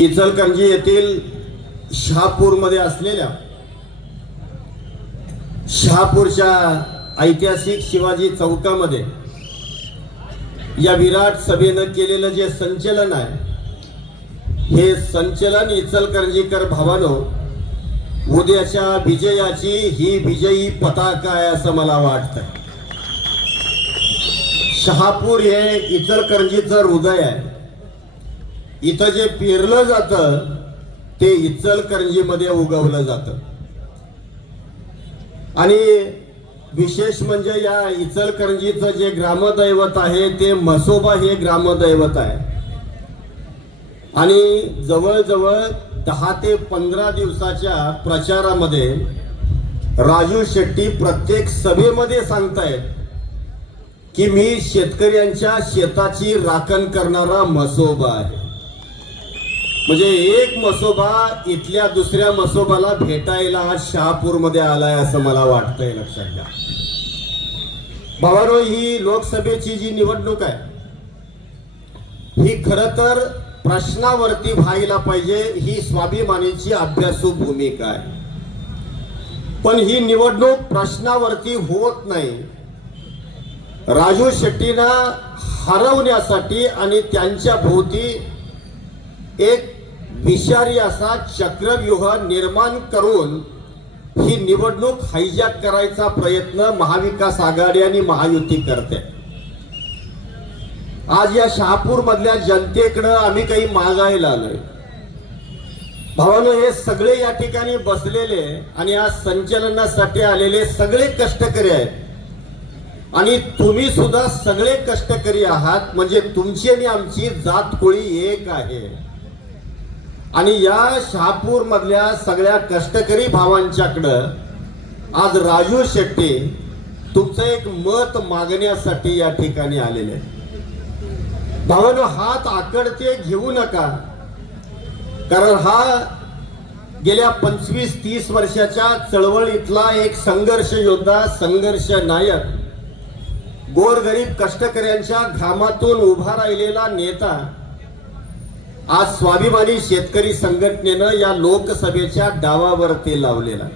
इचलकरंजी येथील शहापूरमध्ये असलेल्या शहापूरच्या ऐतिहासिक शिवाजी चौकामध्ये या विराट सभेनं केलेलं जे संचलन आहे हे संचलन इचलकरंजीकर भावानो उद्याच्या विजयाची ही विजयी पताका आहे असं मला वाटतंय. शहापूर हे इचलकरंजीचं हृदय आहे. इथं जे पेरलं जातं ते इचलकरंजीमध्ये उगवलं जातं. आणि विशेष म्हणजे या इचलकरंजीचं जे ग्रामदैवत आहे ते म्हसोबा हे ग्रामदैवत आहे. आणि जवळजवळ दहा ते पंधरा दिवसाच्या प्रचारामध्ये राजू शेट्टी प्रत्येक सभेमध्ये सांगतायत की मी शेतकऱ्यांच्या शेताची राखण करणारा मसोबा आहे. म्हणजे एक मसोबा इथल्या दुसऱ्या मसोबाला भेटायला शहापूरमध्ये आलाय असं मला वाटतंय लक्षात घ्या. भावानो ही लोकसभेची जी निवडणूक आहे ही खर तर प्रश्नावरती व्हायला पाहिजे ही स्वाभिमानीची अभ्यासू भूमिका आहे. पण ही निवडणूक प्रश्नावरती होत नाही. राजू शेट्टीना हरवण्यासाठी आणि त्यांच्या भोवती एक विषारी असा चक्रव्यूह निर्माण करून ही निवडणूक हायजॅक करायचा प्रयत्न महाविकास आघाडी आणि महायुती करते. आज या शहापूर मधल्या जनतेकडं आम्ही काही मागायला आलोय. भावानो हे सगळे या ठिकाणी बसलेले आणि आज संचलनासाठी आलेले सगळे कष्टकरी आहेत. आणि तुम्ही सुद्धा सगळे कष्टकरी आहात म्हणजे तुमची आणि आमची जात कोळी एक आहे. आणि या शहापूर मधल्या सगळ्या कष्टकरी भावांच्याकडं आज राजू शेट्टी तुमचं एक मत मागण्यासाठी या ठिकाणी आलेले आहे भावानो हात आकडते घेऊ नका. कारण हा गेल्या पंचवीस तीस वर्षाच्या चळवळीतला एक संघर्ष योद्धा संघर्ष नायक गोरगरीब कष्टकऱ्यांच्या घामातून उभा राहिलेला नेता आज स्वाभिमानी शेतकरी संघटनेनं या लोकसभेच्या डावावरती लावलेला.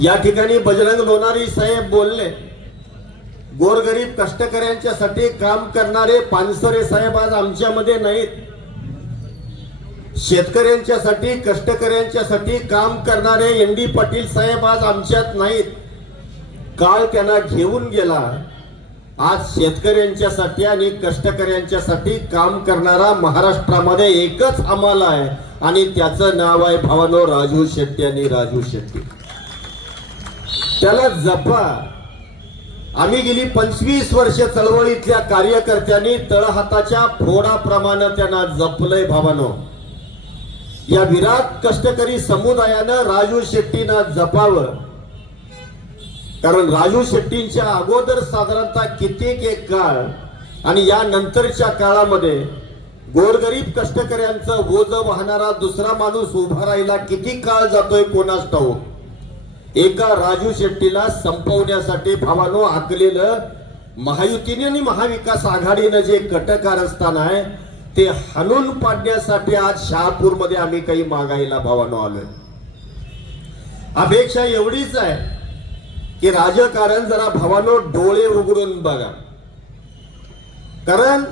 या ठिकाणी बजरंग लोणारी साहेब बोलले गोरगरीब कष्टकऱ्यांच्यासाठी काम करणारे पानसरे साहेब आज आमच्यामध्ये नाहीत. शेतकऱ्यांच्यासाठी कष्टकऱ्यांच्यासाठी काम करणारे एन डी पाटील साहेब आज आमच्यात नाहीत. काळ त्यांना घेऊन गेला आज शेतकऱ्यांच्यासाठी आणि कष्टकऱ्यांच्यासाठी काम करणारा महाराष्ट्रामध्ये एकच आम्हाला आहे. आणि त्याचं नाव आहे भावानो राजू शेट्टी आणि राजू शेट्टी. त्याला जपा. आम्ही गेली पंचवीस वर्ष चळवळीतल्या कार्यकर्त्यांनी तळहाताच्या फोडाप्रमाणे त्यांना जपलंय भावानो. या विराट कष्टकरी समुदायानं राजू शेट्टीना जपावं. कारण राजू शेट्टींच्या अगोदर साधारणतः कित्येक एक काळ आणि या नंतरच्या काळामध्ये गोरगरीब कष्टकऱ्यांचं ओझ वाहणारा दुसरा माणूस उभा राहिला किती काळ जातोय कोणास ठाऊक? एका राजू शेट्टीला संपवण्यासाठी भावानो आखलेलं महायुतीने आणि महाविकास आघाडीनं जे कटकारस्थान आहे ते हणून पाडण्यासाठी आज शहापूरमध्ये आम्ही काही मागायला भावानो आलोय. अपेक्षा एवढीच आहे की राजकारण जरा भावानो डोळे उघडून बघा. कारण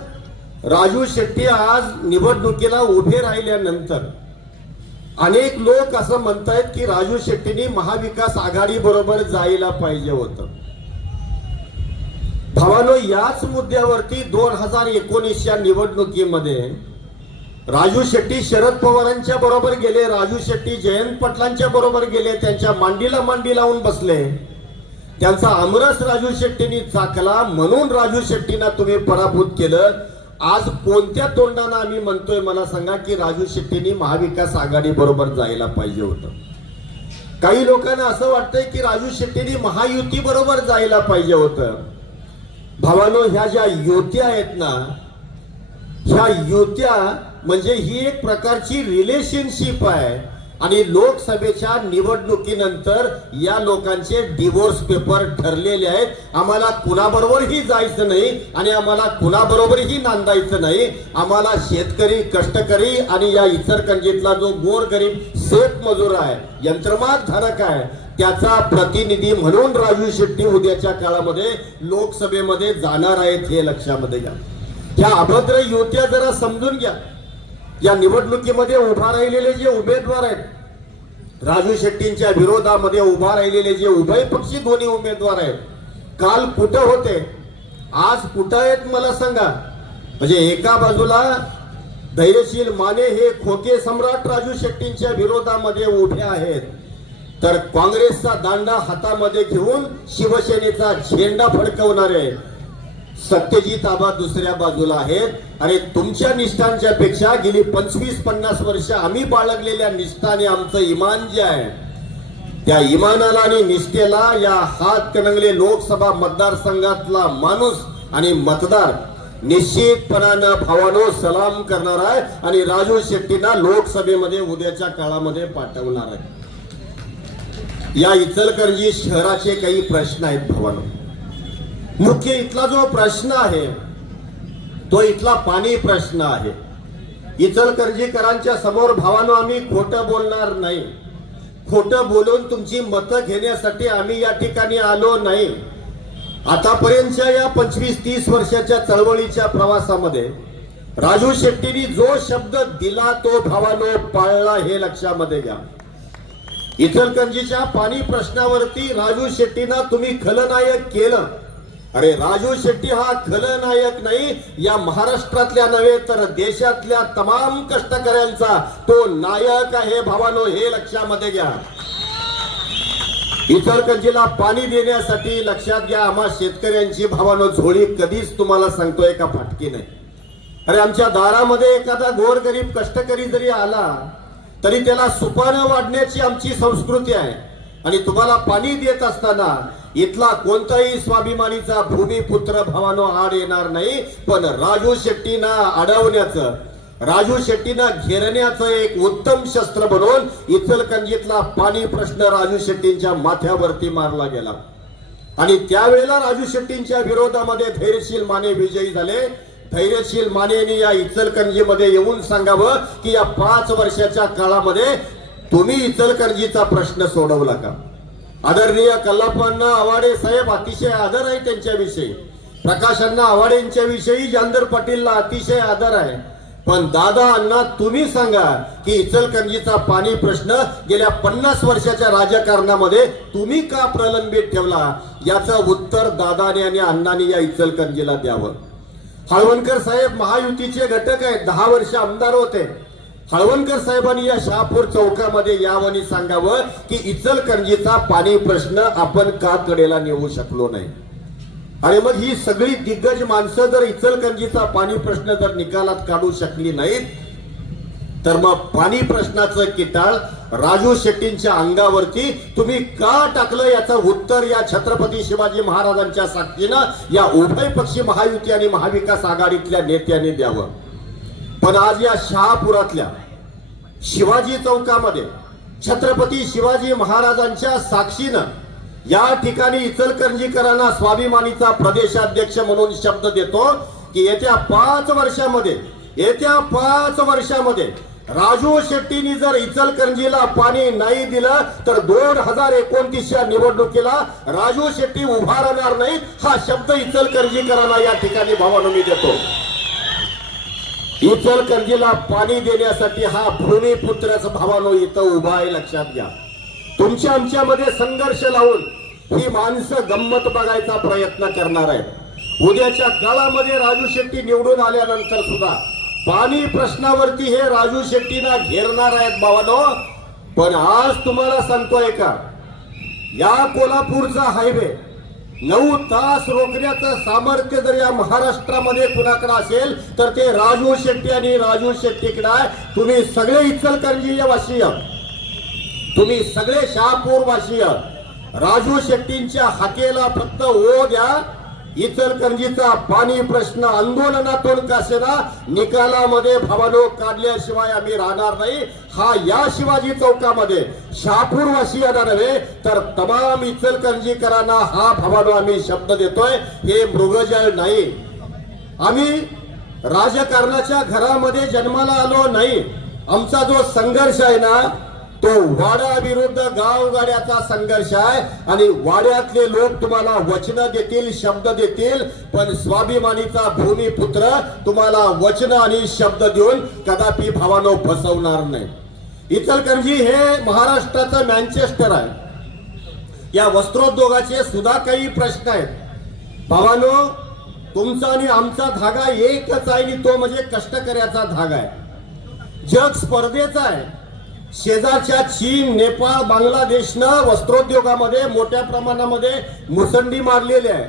राजू शेट्टी आज निवडणुकीला उभे राहिल्यानंतर अनेक लोक असं म्हणतायत की राजू शेट्टींनी महाविकास आघाडी बरोबर जायला पाहिजे होत. भावानो याच मुद्द्यावरती दोन हजार एकोणीसच्या निवडणुकीमध्ये राजू शेट्टी शरद पवारांच्या बरोबर गेले राजू शेट्टी जयंत पाटलांच्या बरोबर गेले त्यांच्या मांडीला मांडी लावून बसले. त्यांचा अमरस राजू शेट्टींनी चाकला म्हणून राजू शेट्टींना तुम्ही पराभूत केलं. आज कोणत्या तोंडानं आम्ही म्हणतोय मला सांगा की राजू शेट्टींनी महाविकास आघाडी बरोबर जायला पाहिजे होतं. काही लोकांना असं वाटतंय की राजू शेट्टींनी महायुती बरोबर जायला पाहिजे होतं. भावानो ह्या ज्या युत्या आहेत ना ह्या युत्या म्हणजे ही एक प्रकारची रिलेशनशिप आहे. आणि लोकसभेच्या निवडणुकीनंतर या लोकांचे डिवोर्स पेपर ठरलेले आहेत. आम्हाला कुणाबरोबरही जायचं नाही आणि आम्हाला कुणाबरोबरही नांदायचं नाही. आम्हाला शेतकरी कष्टकरी आणि या इचलकरंजीतला जो गोरगरीब शेतमजूर आहे यंत्रमाग धारक आहे त्याचा प्रतिनिधी म्हणून राजू शेट्टी उद्याच्या काळामध्ये लोकसभेमध्ये जाणार आहेत हे लक्षामध्ये घ्या. ह्या अभद्र युवत्या जरा समजून घ्या. या निवडणुकीमध्ये उभा राहिलेले जे उमेदवार आहेत राजू शेट्टींच्या विरोधामध्ये उभा राहिलेले जे उभय पक्षी दोन्ही उमेदवार आहेत काल कुठं होते आज कुठं आहेत मला सांगा. म्हणजे एका बाजूला धैर्यशील माने हे खोके सम्राट राजू शेट्टींच्या विरोधामध्ये उभे आहेत तर काँग्रेसचा दांडा हातामध्ये घेऊन शिवसेनेचा झेंडा फडकवणारे सत्यजित आबा दुसऱ्या बाजूला आहेत. आणि तुमच्या निष्ठांच्या पेक्षा गेली पंचवीस पन्नास वर्ष आम्ही बाळगलेल्या निष्ठाने आमचं इमान जे आहे त्या इमानाला आणि निष्ठेला या हात कणंगले लोकसभा मतदारसंघातला माणूस आणि मतदार निश्चितपणानं भावानो सलाम करणार आहे आणि राजू शेट्टींना लोकसभेमध्ये उद्याच्या काळामध्ये पाठवणार आहे. या इचलकरंजी शहराचे काही प्रश्न आहेत भावानो. मुख्य इथला जो प्रश्न आहे तो इथला पाणी प्रश्न आहे. इचलकरजीकरांच्या समोर भावानो आम्ही खोटं बोलणार नाही. खोटं बोलून तुमची मतं घेण्यासाठी आम्ही या ठिकाणी आलो नाही. आतापर्यंतच्या या पंचवीस तीस वर्षाच्या चळवळीच्या प्रवासामध्ये राजू शेट्टींनी जो शब्द दिला तो भावानो पाळला हे लक्षामध्ये घ्या. इचलकरंजीच्या पाणी प्रश्नावरती राजू शेट्टीना तुम्ही खलनायक केलं. अरे राजू शेट्टी हा खलनायक नाही या महाराष्ट्रातल्या नव्हे तर देशातल्या तमाम कष्टकऱ्यांचा तो नायक आहे भावानो हे लक्षामध्ये घ्या. इचलकंजीला पाणी देण्यासाठी लक्षात घ्या आम्हा शेतकऱ्यांची भावानो झोळी कधीच तुम्हाला सांगतोय का फाटकी नाही अरे आमच्या दारामध्ये एखादा गोरगरीब कष्टकरी जरी आला तरी त्याला सुपानं वाढण्याची आमची संस्कृती आहे. आणि तुम्हाला पाणी देत असताना इथला कोणताही स्वाभिमानीचा भूमिपुत्र भावानो आड येणार नाही पण राजू शेट्टींना अडवण्याचं राजू शेट्टींना घेरण्याचं एक उत्तम शस्त्र बनवून इचलकंजीतला पाणी प्रश्न राजू शेट्टींच्या माथ्यावरती मारला गेला. आणि त्यावेळेला राजू शेट्टींच्या विरोधामध्ये धैर्यशील माने विजयी झाले. धैर्यशील माने या इचलकंजीमध्ये येऊन सांगावं की या पाच वर्षाच्या काळामध्ये तुम्ही इचलकरंजीचा प्रश्न सोडवला का आदरणीय कल्लापांना आवाडे साहेब अतिशय आदर आहे त्यांच्याविषयी. प्रकाशांना आवाडे विषयी जानदर पाटीलला अतिशय आदर आहे. पण दादा अण्णा तुम्ही सांगा की इचलकरंजीचा पाणी प्रश्न गेल्या पन्नास वर्षाच्या राजकारणामध्ये तुम्ही का प्रलंबित ठेवला? याचं उत्तर दादाने आणि अण्णांनी या इचलकरंजीला द्यावं. हळवणकर साहेब महायुतीचे घटक आहेत. दहा वर्ष आमदार होते. हळवणकर साहेबांनी या शहापूर चौकामध्ये यावं आणि सांगावं की इचलकरंजीचा पाणी प्रश्न आपण का कडेला नेऊ शकलो नाही? अरे मग ही सगळी दिग्गज माणसं जर इचलकरंजीचा पाणी प्रश्न जर निकालात काढू शकली नाहीत तर मग पाणी प्रश्नाचं किटाळ राजू शेट्टींच्या अंगावरती तुम्ही का टाकलं याचं उत्तर या छत्रपती शिवाजी महाराजांच्या साक्षीनं या उभय पक्षी महायुती आणि महाविकास आघाडीतल्या नेत्यांनी द्यावं? पण आज या शहापुरातल्या शिवाजी चौकामध्ये छत्रपती शिवाजी महाराजांच्या साक्षीनं या ठिकाणी इचलकरंजीकरांना स्वाभिमानीचा प्रदेशाध्यक्ष म्हणून शब्द देतो की येत्या पाच वर्षामध्ये येत्या पाच वर्षामध्ये राजू शेट्टींनी जर इचलकरंजीला पाणी नाही दिलं तर दोन हजार एकोणतीसच्या निवडणुकीला राजू शेट्टी उभा राहणार नाही हा शब्द इचलकरंजीकरांना या ठिकाणी भावानं मी देतो. इचलकरंजीला पाणी देण्यासाठी हा भूमिपुत्रच भावानो इथं उभा आहे लक्षात घ्या. तुमच्या आमच्यामध्ये संघर्ष लावून ही माणसं गंमत बघायचा प्रयत्न करणार आहे उद्याच्या काळामध्ये राजू शेट्टी निवडून आल्यानंतर सुद्धा पाणी प्रश्नावरती हे राजू शेट्टीना घेरणार आहेत भावानो. पण आज तुम्हाला सांगतोय का या कोल्हापूरचा हायवे नऊ तास रोखण्याचं सामर्थ्य जर या महाराष्ट्रामध्ये कुणाकडे असेल तर ते राजू शेट्टी आणि राजू शेट्टीकडे आहे. तुम्ही सगळे इचलकरंजी वासीय तुम्ही सगळे शहापूर वासीय राजू शेट्टींच्या हाकेला फक्त ओ द्या. इचलकरंजीचा पाणी प्रश्न आंदोलनातून कासेना निकालामध्ये भावानो काढल्याशिवाय आम्ही राहणार नाही. हा या शिवाजी चौकामध्ये शहापूरवासियांना नव्हे तर तमाम इचलकरंजीकरांना हा भवानो आम्ही शब्द देतोय. हे मृगजळ नाही. आम्ही राजकारणाच्या घरामध्ये जन्माला आलो नाही. आमचा जो संघर्ष आहे ना तो वाडा विरुद्ध गावगाड्याचा संघर्ष आहे आणि वाड्यातले लोक तुम्हाला वचन देतील शब्द देतील पण स्वाभिमानीचा भूमिपुत्र तुम्हाला वचन आणि शब्द देऊन कदापि भावानो फसवणार नाही. इचलकरंजी हे महाराष्ट्राचं मॅन्चेस्टर आहे. या वस्त्रोद्योगाचे सुद्धा काही प्रश्न आहेत. भावानो तुमचा आणि आमचा धागा एकच आहे आणि तो म्हणजे कष्टकऱ्याचा धागा आहे. जग स्पर्धेचा आहे. शेजारच्या चीन नेपाळ बांगलादेशनं वस्त्रोद्योगामध्ये मोठ्या प्रमाणामध्ये मुसंडी मारलेली आहे.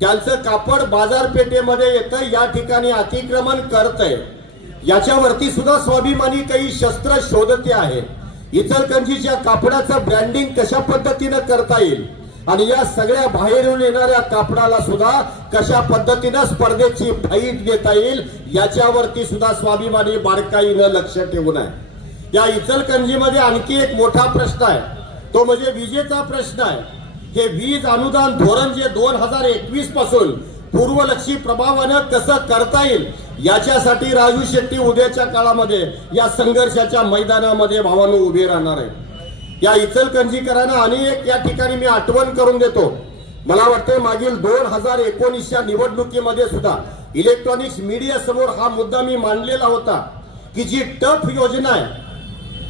त्यांचं कापड बाजारपेठेमध्ये येतं या ठिकाणी अतिक्रमण करत आहे याच्यावरती सुद्धा स्वाभिमानी काही शस्त्र शोधते आहे इचलकरंजीच्या कापडाचं ब्रँडिंग कशा पद्धतीनं करता येईल? आणि या सगळ्या बाहेरून येणाऱ्या कापडाला सुद्धा कशा पद्धतीनं स्पर्धेची फाईट देता येईल? याच्यावरती सुद्धा स्वाभिमानी बारकाईनं लक्ष ठेवून आहे. या इचलकरंजीमध्ये आणखी एक मोठा प्रश्न आहे. तो म्हणजे विजेचा प्रश्न आहे. हे वीज अनुदान धोरण जे दोन हजार एकवीसपासून पूर्वलक्षी प्रभावानं कसं करता येईल याच्यासाठी राजू शेट्टी उद्याच्या काळामध्ये या संघर्षाच्या मैदानामध्ये भावानं उभे राहणार आहे या इचलकरंजीकरांना अनेक या ठिकाणी मी आठवण करून देतो. मला वाटतं मागील दोन हजार एकोणीसच्या निवडणुकीमध्ये सुद्धा इलेक्ट्रॉनिक्स मीडिया समोर हा मुद्दा मी मांडलेला होता की जी टफ योजना आहे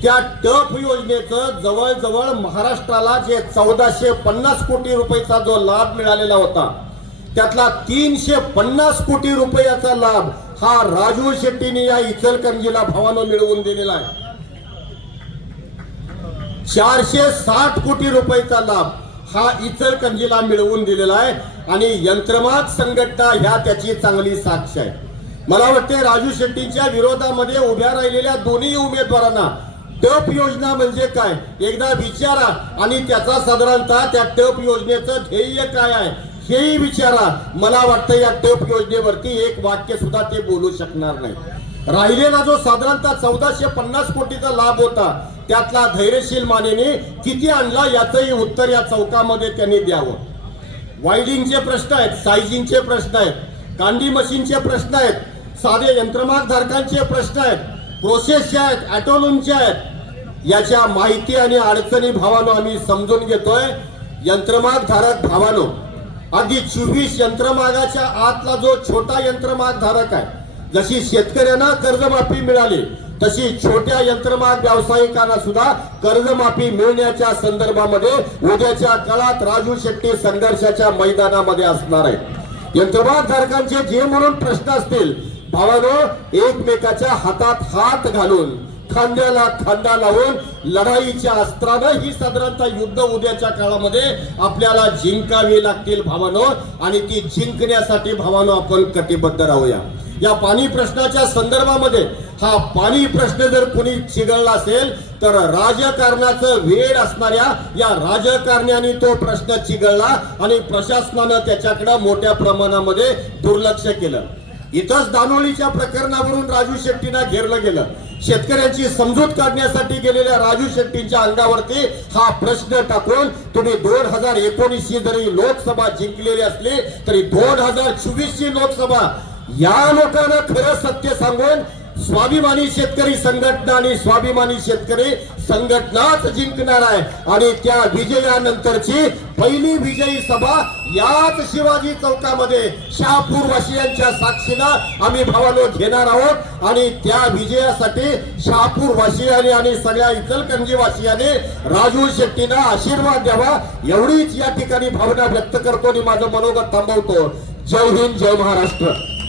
त्या टफ योजनेचं जवळजवळ महाराष्ट्राला जे चौदाशे पन्नास कोटी रुपयेचा जो लाभ मिळालेला होता त्यातला तीनशे पन्नास कोटी रुपयाचा लाभ हा राजू शेट्टीने या इचलकरंजीला भावानं मिळवून दिलेला आहे. चारशे साठ कोटी रुपयाचा लाभ हा इचलकरंजीला मिळवून दिलेला आहे आणि यंत्रमाग संघटना ह्या त्याची चांगली साक्ष आहे. मला वाटते राजू शेट्टींच्या विरोधामध्ये उभ्या राहिलेल्या दोन्ही उमेदवारांना टप योजना म्हणजे काय? एकदा विचारा आणि त्याचा साधारणतः त्या टप योजनेचं ध्येय काय आहे? हेही विचारा. मला वाटतं या टप योजनेवरती एक वाक्य सुद्धा ते बोलू शकणार नाही. राहिलेला जो साधारणतः चौदाशे पन्नास कोटीचा लाभ होता त्यातला धैर्यशील मानेने किती आणला याचंही उत्तर या चौकामध्ये त्यांनी द्यावं. वायडिंगचे प्रश्न आहेत सायझिंगचे प्रश्न आहेत कांडी मशीनचे प्रश्न आहेत साधे यंत्रमाग धारकांचे प्रश्न आहेत प्रोसेसच्या आहेत ॲटोलूमचे आहेत याच्या माहिती आणि अडचणी भावानो आम्ही समजून घेतोय. यंत्रमाग धारक भावानो अगदी चोवीस यंत्रमागाच्या आतला जो छोटा यंत्रमाग धारक आहे जशी शेतकऱ्यांना कर्जमाफी मिळाली तशी छोट्या यंत्रमाग व्यावसायिकांना सुद्धा कर्जमाफी मिळण्याच्या संदर्भामध्ये उद्याच्या काळात राजू शेट्टी संघर्षाच्या मैदानामध्ये असणार आहे यंत्रमाग धारकांचे जे म्हणून प्रश्न असतील भावानो एकमेकाच्या हातात हात घालून खांद्याला खांदा लावून लढाईच्या अस्त्रानं ही साधारणतः युद्ध उद्याच्या काळामध्ये आपल्याला जिंकावी लागतील भावानो आणि ती जिंकण्यासाठी भावानो आपण कटिबद्ध राहूया. या पाणी प्रश्नाच्या संदर्भामध्ये हा पाणी प्रश्न जर कुणी चिघळला असेल तर राजकारणाचं वेळ असणाऱ्या या राजकारण्याने तो प्रश्न चिघळला आणि प्रशासनानं त्याच्याकडे मोठ्या प्रमाणामध्ये दुर्लक्ष केलं. इथंच दानोलीच्या प्रकरणावरून राजू शेट्टींना घेरलं गेलं. शेतकऱ्यांची समजूत काढण्यासाठी गेलेल्या राजू शेट्टींच्या अंगावरती हा प्रश्न टाकून तुम्ही दोन हजार एकोणीस ची जरी लोकसभा जिंकलेली असली तरी दोन हजार चोवीस ची लोकसभा या लोकांना खरं सत्य सांगून स्वाभिमानी शेतकरी संघटना आणि स्वाभिमानी शेतकरी संघटनाच जिंकणार आहे. आणि त्या विजयानंतरची पहिली विजयी सभा याच शिवाजी चौकामध्ये शहापूर वासियांच्या साक्षीनं आम्ही भावानो घेणार आहोत. आणि त्या विजयासाठी शहापूर वासियांनी आणि सगळ्या इचलकंजी वाशियाने राजू शेट्टींना आशीर्वाद द्यावा एवढीच या ठिकाणी भावना व्यक्त करतो आणि माझं मनोगत थांबवतो. जय हिंद जय महाराष्ट्र.